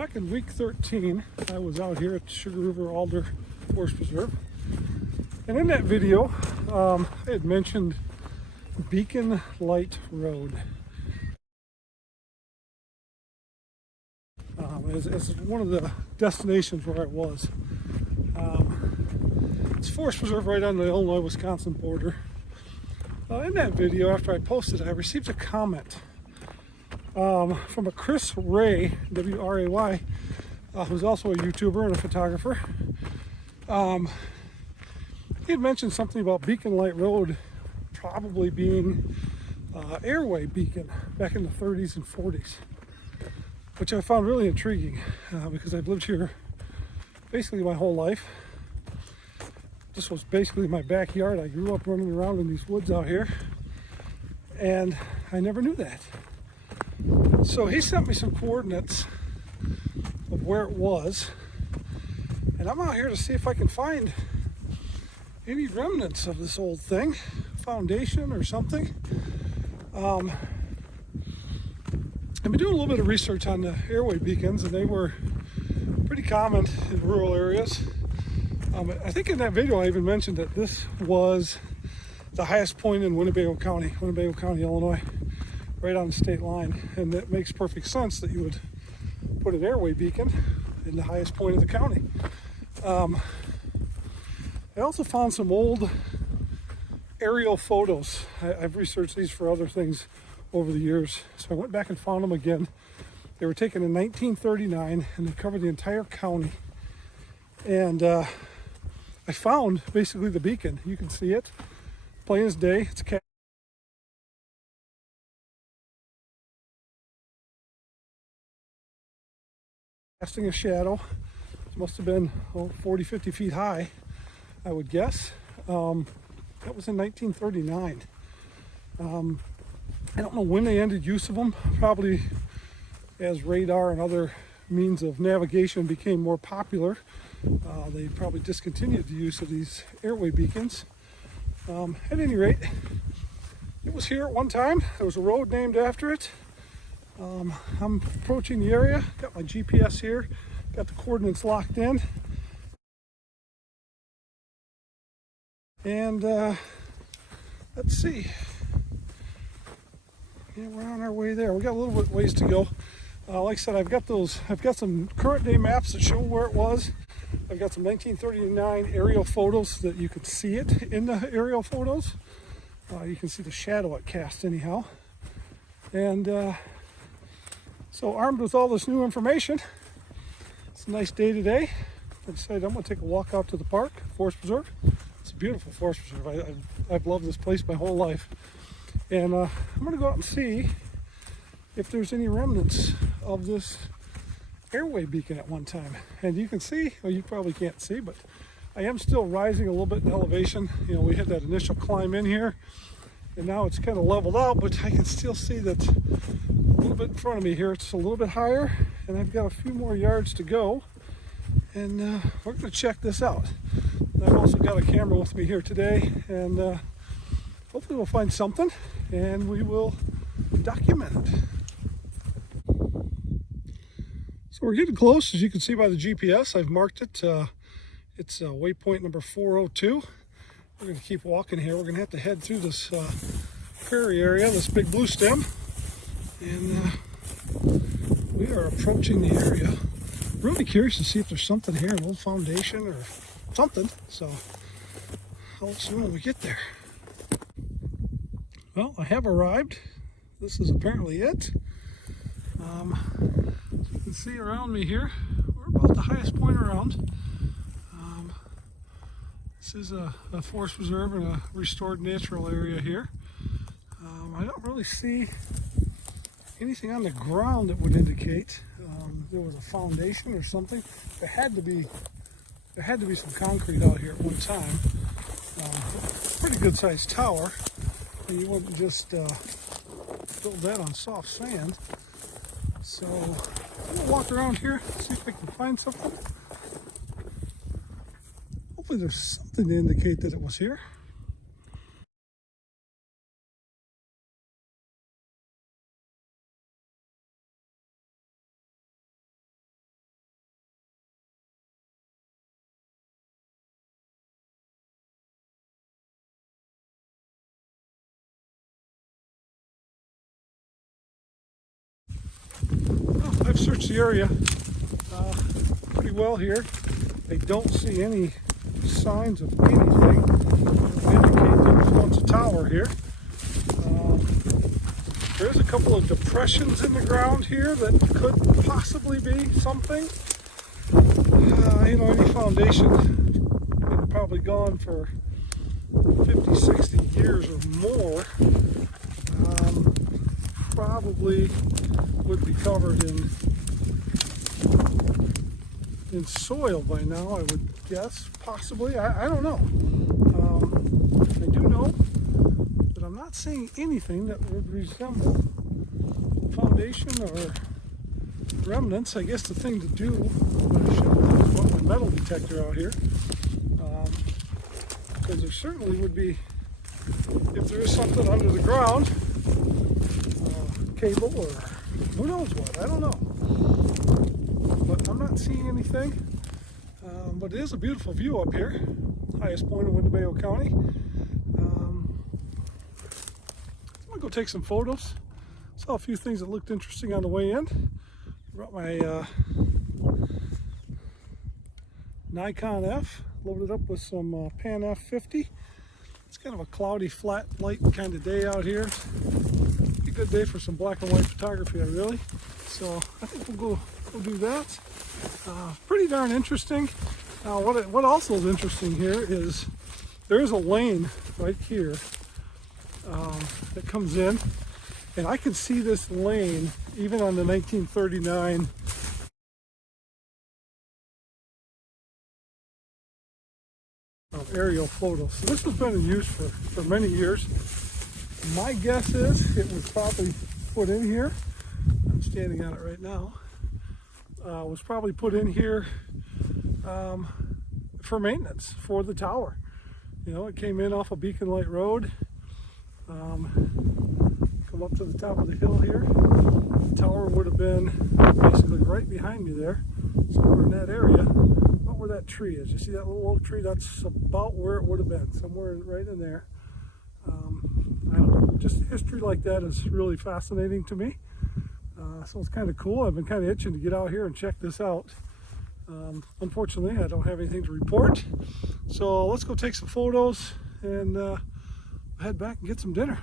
Back in week 13, I was out here at Sugar River Alder Forest Preserve. And in that video, I had mentioned Beacon Light Road as one of the destinations where I was. It's a forest preserve right on the Illinois-Wisconsin border. In that video, after I posted it, I received a comment from a Chris Ray, W-R-A-Y, who's also a YouTuber and a photographer. He had mentioned something about Beacon Light Road probably being airway beacon back in the 30s and 40s, which I found really intriguing because I've lived here basically my whole life. This was basically my backyard. I grew up running around in these woods out here, and I never knew that. So he sent me some coordinates of where it was, and I'm out here to see if I can find any remnants of this old thing, foundation or something. I've been doing a little bit of research on the airway beacons, and they were pretty common in rural areas. I think in that video I even mentioned that this was the highest point in Winnebago County, Illinois, right on the state line. And that makes perfect sense that you would put an airway beacon in the highest point of the county. I also found some old aerial photos. I've researched these for other things over the years, so I went back and found them again. They were taken in 1939, and they covered the entire county. And I found basically the beacon. You can see it plain as day. It's casting a shadow. It must have been 40, 50 feet high, I would guess. That was in 1939. I don't know when they ended use of them, probably as radar and other means of navigation became more popular. They probably discontinued the use of these airway beacons. At any rate, it was here at one time. There was a road named after it. I'm approaching the area, got my GPS here, got the coordinates locked in. And let's see. Yeah, we're on our way there. We got a little bit ways to go. Like I said, I've got some current day maps that show where it was. I've got some 1939 aerial photos that you could see it in the aerial photos. You can see the shadow it cast anyhow. And so armed with all this new information, it's a nice day today. I decided I'm going to take a walk out to the park, Forest Preserve. It's a beautiful forest preserve. I've loved this place my whole life. And I'm going to go out and see if there's any remnants of this airway beacon at one time. And you can see, well, you probably can't see, but I am still rising a little bit in elevation. You know, we had that initial climb in here, and now it's kind of leveled out, but I can still see that a little bit in front of me here. It's a little bit higher, and I've got a few more yards to go, and we're going to check this out. I've also got a camera with me here today, and hopefully we'll find something, and we will document it. So we're getting close, as you can see by the GPS. I've marked it. It's waypoint number 402. We're going to keep walking here. We're going to have to head through this prairie area, this big blue stem, and we are approaching the area. Really curious to see if there's something here, an old foundation or something. So I'll let you know when we get there. Well, I have arrived. This is apparently it. As you can see around me here, we're about the highest point around. This is a forest preserve and a restored natural area here. I don't really see anything on the ground that would indicate there was a foundation or something. There had to be some concrete out here at one time. Pretty good sized tower. You wouldn't just build that on soft sand. So I'm gonna walk around here, see if I can find something. Hopefully there's something to indicate that it was here. searched the area pretty well here. I don't see any signs of anything that indicate there was once a tower here. There's a couple of depressions in the ground here that could possibly be something. You know, any foundation had probably gone for 50, 60 years or more, probably would be covered in soil by now, I would guess, possibly. I don't know. I do know that I'm not seeing anything that would resemble foundation or remnants. I guess the thing to do, I should have put my metal detector out here, because there certainly would be, if there is something under the ground, cable or who knows what, I don't know. But I'm not seeing anything. But it is a beautiful view up here, highest point in Winnebago County. I'm gonna go take some photos. Saw a few things that looked interesting on the way in. Brought my Nikon F, loaded up with some Pan F50. It's kind of a cloudy, flat, light kind of day out here. A good day for some black and white photography, really. So I think we'll go do that. Pretty darn interesting. What also is interesting here is there is a lane right here that comes in, and I can see this lane even on the 1939 aerial photos. So this has been in use for many years. My guess is it was probably put in here. I'm standing on it right now. Was probably put in here for maintenance for the tower. You know, it came in off of Beacon Light Road. Come up to the top of the hill here. The tower would have been basically right behind me there, somewhere in that area. About where that tree is. You see that little oak tree? That's about where it would have been, somewhere right in there. I don't know. Just history like that is really fascinating to me. So it's kind of cool. I've been kind of itching to get out here and check this out. Unfortunately, I don't have anything to report. So let's go take some photos and head back and get some dinner.